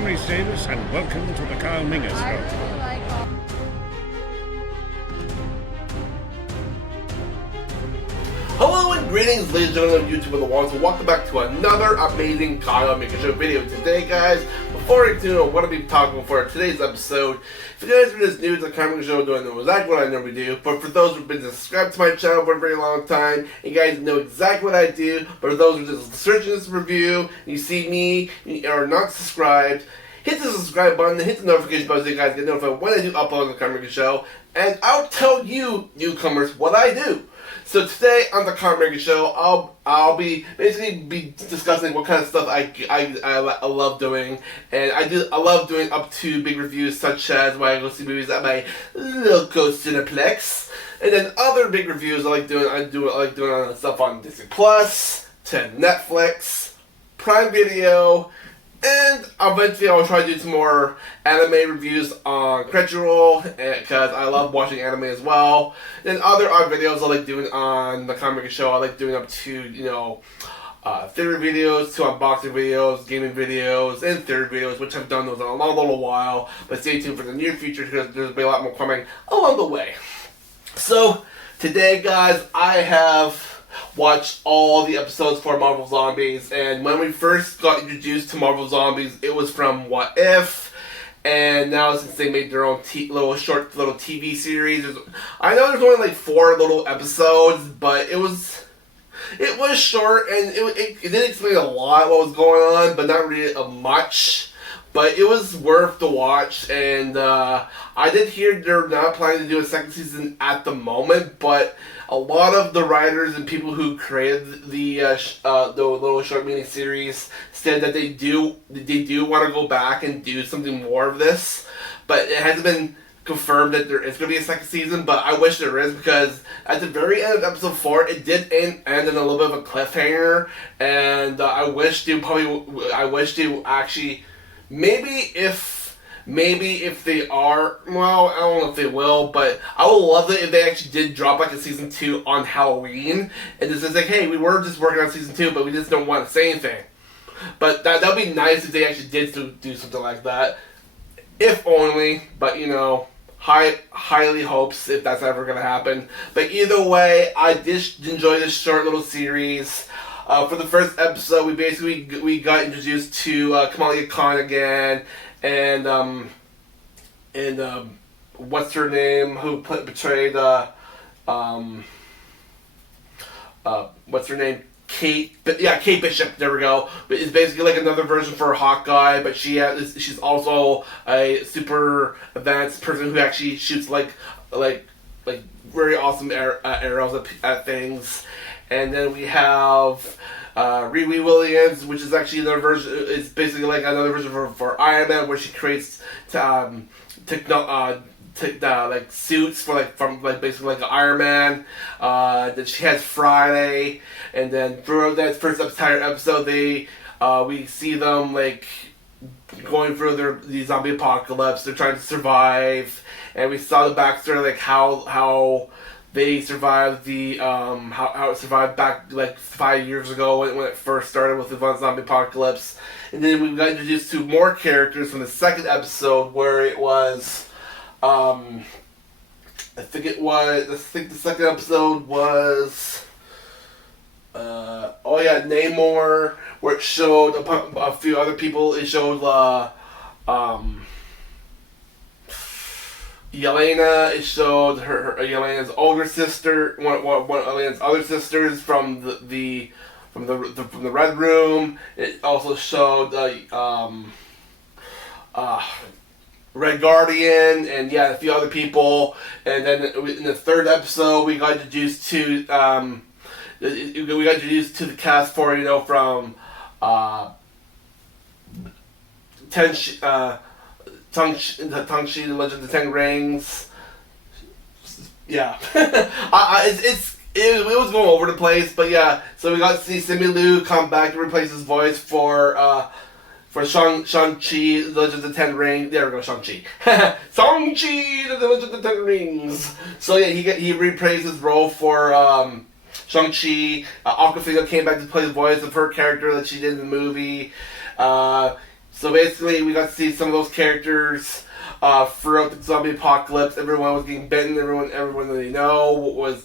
Johnny Davis, and welcome to the Kyle Minger Show. Hello and greetings, ladies and gentlemen of YouTube and the world. So welcome back to another amazing Kyle Minger Show video. Today, guys, before I continue on what I'll be talking for today's episode, if you guys are just new to the Kyle Minger Show, don't know exactly what I normally do, but for those who've been subscribed to my channel for a very long time, you guys know exactly what I do, but for those who are just searching this review, and you see me, and are not subscribed, hit the subscribe button, hit the notification button so you guys get notified when I do upload on the Kyle Minger Show, and I'll tell you, newcomers, what I do. So today on the Kyle Minger Show, I'll be discussing what kind of stuff I love doing, and I love doing up to big reviews such as when I go see movies at my local Cineplex, and then other big reviews I like doing on stuff on Disney Plus, to Netflix, Prime Video. And eventually I'll try to do some more anime reviews on Crunchyroll, because I love watching anime as well. And other odd videos I like doing on the Kyle Minger Show. I like doing up to, theory videos, to unboxing videos, gaming videos, and theory videos, which I've done those in a long little while. But stay tuned for the near future because there'll be a lot more coming along the way. So, today guys, I have watched all the episodes for Marvel Zombies, and when we first got introduced to Marvel Zombies, it was from What If, and now since they made their own short TV series, I know there's only like 4 little episodes, but it was short, and it didn't explain a lot what was going on, but not really much. But it was worth the watch, and I did hear they're not planning to do a second season at the moment, but a lot of the writers and people who created the little short mini series said that they do want to go back and do something more of this, but it hasn't been confirmed that there is going to be a second season. But I wish there is, because at the very end of episode 4, it did end in a little bit of a cliffhanger, and I wish they actually. Maybe if they are, well, I don't know if they will, but I would love it if they actually did drop like a season 2 on Halloween, and just like, hey, we were just working on season 2, but we just don't want to say anything. But that'd be nice if they actually did do something like that, if only. But highly hopes if that's ever gonna happen. But either way, I did enjoy this short little series. For the first episode, we got introduced to Kamala Khan again, and what's her name, who portrayed what's her name, Kate Bishop. There we go. But it's basically like another version for Hawkeye, but she's also a super advanced person who actually shoots like very awesome arrows at things. And then we have Riri Williams, which is actually another version. It's basically like another version for Iron Man, where she creates like suits from basically like an Iron Man. Then she has Friday, and then throughout that first entire episode, we see them like going through the zombie apocalypse. They're trying to survive, and we saw the backstory, like how they survived how it survived back like 5 years ago when it first started with the zombie apocalypse. And then we got introduced to more characters from the second episode, where it was I think the second episode was Namor, where it showed a few other people. It showed Yelena. It showed Yelena's older sister, one of Yelena's other sisters from the Red Room. It also showed Red Guardian, and a few other people. And then in the third episode, we got introduced to the cast for from Tang-Chi, The Legend of the Ten Rings. Yeah. It was going over the place, but yeah. So we got to see Simu Liu come back to replace his voice for Shang-Chi, The Legend of the Ten Rings. There we go, Shang-Chi. Shang-Chi, The Legend of the Ten Rings. So yeah, he reprised his role for Shang-Chi. Awkwafina came back to play the voice of her character that she did in the movie. So basically, we got to see some of those characters throughout the zombie apocalypse. Everyone was getting bitten. Everyone that they know was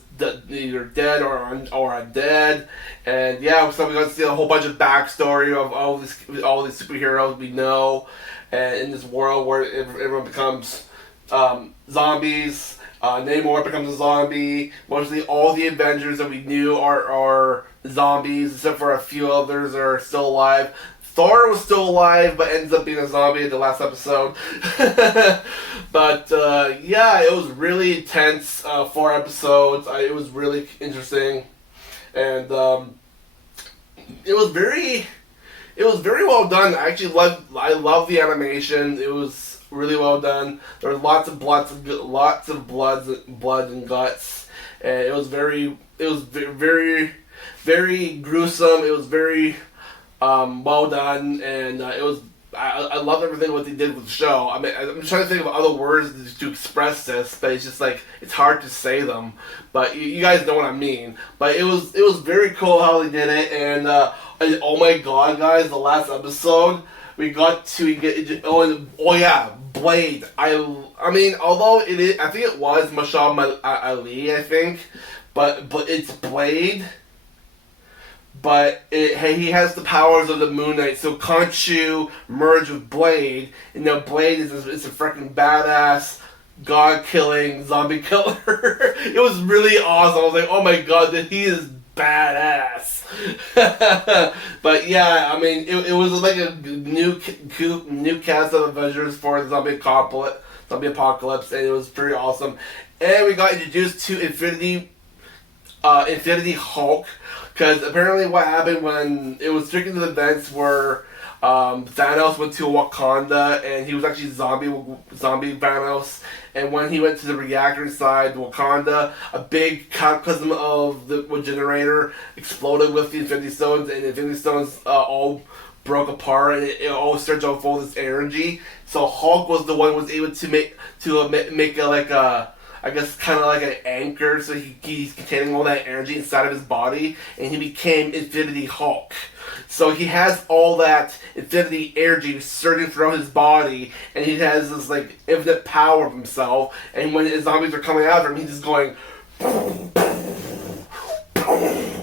either dead or undead. And yeah, so we got to see a whole bunch of backstory of all these superheroes we know, and in this world where everyone becomes zombies. Namor becomes a zombie. Mostly all the Avengers that we knew are zombies, except for a few others that are still alive. Thor was still alive, but ends up being a zombie in the last episode. But yeah, it was really intense. 4 episodes. It was really interesting, and it was very well done. I love the animation. It was really well done. There was lots of blood and guts, and it was very gruesome. It was very well done, and it was. I love everything what they did with the show. I mean, I'm trying to think of other words to express this, but it's just like it's hard to say them. But you guys know what I mean. But it was very cool how they did it, and oh my god, guys, the last episode we got to get yeah, Blade. I mean, although it is, I think it was Muhammad Ali, I think, but it's Blade. But he has the powers of the Moon Knight, so Khonshu merged with Blade, and now Blade is a freaking badass, god-killing zombie killer. It was really awesome. I was like, oh my god, he is badass. But yeah, I mean, it was like a new cast of Avengers for the zombie apocalypse, and it was pretty awesome. And we got introduced to Infinity Hulk. Because apparently what happened when it was during the events where Thanos went to Wakanda, and he was actually zombie Thanos, and when he went to the reactor inside Wakanda, a big cataclysm of the generator exploded with the Infinity Stones, and the Infinity Stones all broke apart, and it all started to unfold this energy. So Hulk was the one who was able to make I guess kind of like an anchor, so he's containing all that energy inside of his body, and he became Infinity Hulk. So he has all that infinity energy surging throughout his body, and he has this like infinite power of himself. And when his zombies are coming after him, he's just going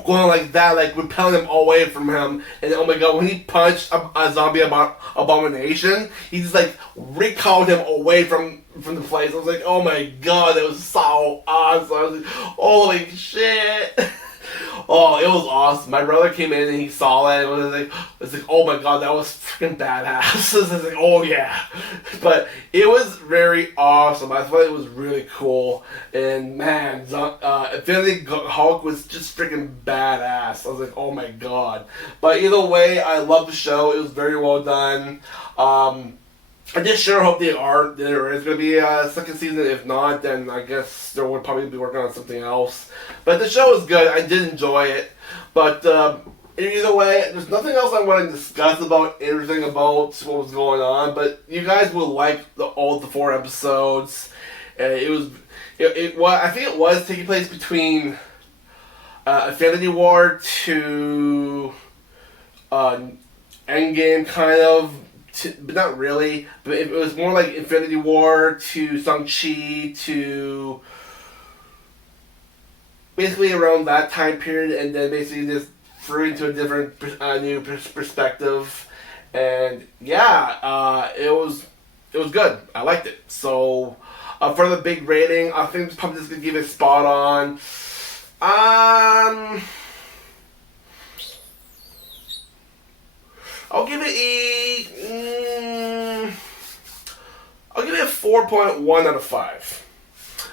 like that, like repelling them away from him. And oh my god, when he punched a zombie abomination, he just like recalled him away from the place. I was like, oh my god, that was so awesome. I was like, holy shit. Oh, it was awesome. My brother came in and he saw it, and it was like, oh my god, that was freaking badass. I was like, oh yeah. But it was very awesome. I thought it was really cool. And man, Infinity Hulk was just freaking badass. I was like, oh my god. But either way, I love the show. It was very well done. I just sure hope there is going to be a second season. If not, then I guess they would probably be working on something else. But the show is good. I did enjoy it. But either way, there's nothing else I want to discuss about everything about what was going on. But you guys will like all the 4 episodes. I think it was taking place between Infinity War to Endgame, kind of. But not really. But it was more like Infinity War to Shang-Chi to basically around that time period, and then basically just threw into a different new perspective. And yeah, it was good. I liked it. So for the big rating, I think I'm probably just gonna give it spot on. I'll give it a 4.1 out of 5.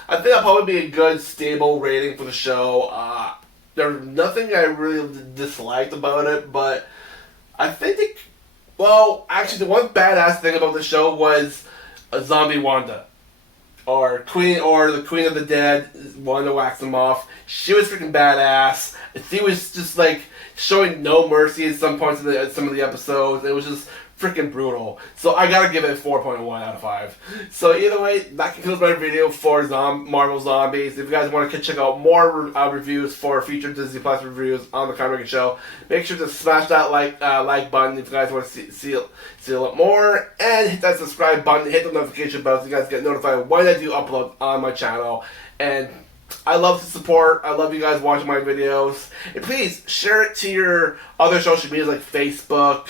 I think that'll probably be a good, stable rating for the show. There's nothing I really disliked about it, but I think actually the one badass thing about the show was a zombie Wanda. Or the Queen of the Dead, Wanda Maximoff. She was freaking badass. She was just like showing no mercy at some points of some of the episodes. It was just freaking brutal. So I gotta give it 4.1 out of 5. So either way, that concludes my video for Marvel Zombies. If you guys want to check out more reviews for future Disney Plus reviews on the Kyle Minger Show, make sure to smash that like button if you guys want to see a lot more, and hit that subscribe button, hit the notification bell so you guys get notified when I do upload on my channel. And I love the support. I love you guys watching my videos. And please share it to your other social medias like Facebook,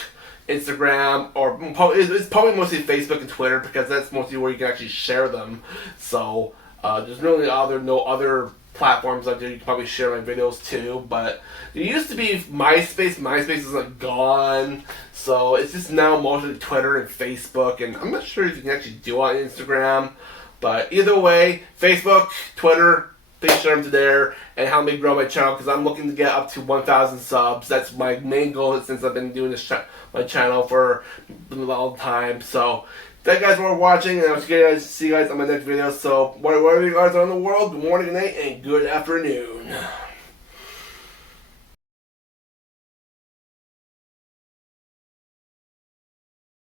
Instagram, or it's probably mostly Facebook and Twitter because that's mostly where you can actually share them. So there's really no other platforms out there you can probably share my videos to. But there used to be MySpace. MySpace is like gone. So it's just now mostly Twitter and Facebook. And I'm not sure if you can actually do it on Instagram. But either way, Facebook, Twitter, please share them to there and help me grow my channel because I'm looking to get up to 1,000 subs. That's my main goal since I've been doing this my channel for a long time. So thank you guys for watching, and I'll see you guys on my next video. So wherever you guys are in the world, good morning, good night, and good afternoon.